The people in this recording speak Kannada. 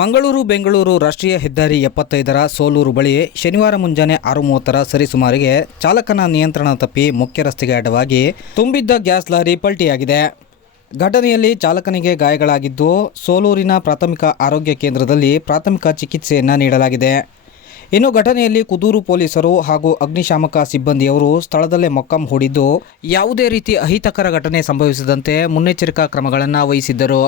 ಮಂಗಳೂರು ಬೆಂಗಳೂರು ರಾಷ್ಟ್ರೀಯ ಹೆದ್ದಾರಿ 75ರ ಸೋಲೂರು ಬಳಿ ಶನಿವಾರ ಮುಂಜಾನೆ 6:30ರ ಸರಿಸುಮಾರಿಗೆ ಚಾಲಕನ ನಿಯಂತ್ರಣ ತಪ್ಪಿ ಮುಖ್ಯ ರಸ್ತೆಗೆ ಅಡ್ಡವಾಗಿ ತುಂಬಿದ್ದ ಗ್ಯಾಸ್ ಲಾರಿ ಪಲ್ಟಿಯಾಗಿದೆ. ಘಟನೆಯಲ್ಲಿ ಚಾಲಕನಿಗೆ ಗಾಯಗಳಾಗಿದ್ದು ಸೋಲೂರಿನ ಪ್ರಾಥಮಿಕ ಆರೋಗ್ಯ ಕೇಂದ್ರದಲ್ಲಿ ಪ್ರಾಥಮಿಕ ಚಿಕಿತ್ಸೆಯನ್ನು ನೀಡಲಾಗಿದೆ. ಇನ್ನು ಘಟನೆಯಲ್ಲಿ ಕುದೂರು ಪೊಲೀಸರು ಹಾಗೂ ಅಗ್ನಿಶಾಮಕ ಸಿಬ್ಬಂದಿಯವರು ಸ್ಥಳದಲ್ಲೇ ಮೊಕ್ಕಂ ಹೂಡಿದ್ದು ಯಾವುದೇ ರೀತಿ ಅಹಿತಕರ ಘಟನೆ ಸಂಭವಿಸದಂತೆ ಮುನ್ನೆಚ್ಚರಿಕಾ ಕ್ರಮಗಳನ್ನು ವಹಿಸಿದ್ದರು.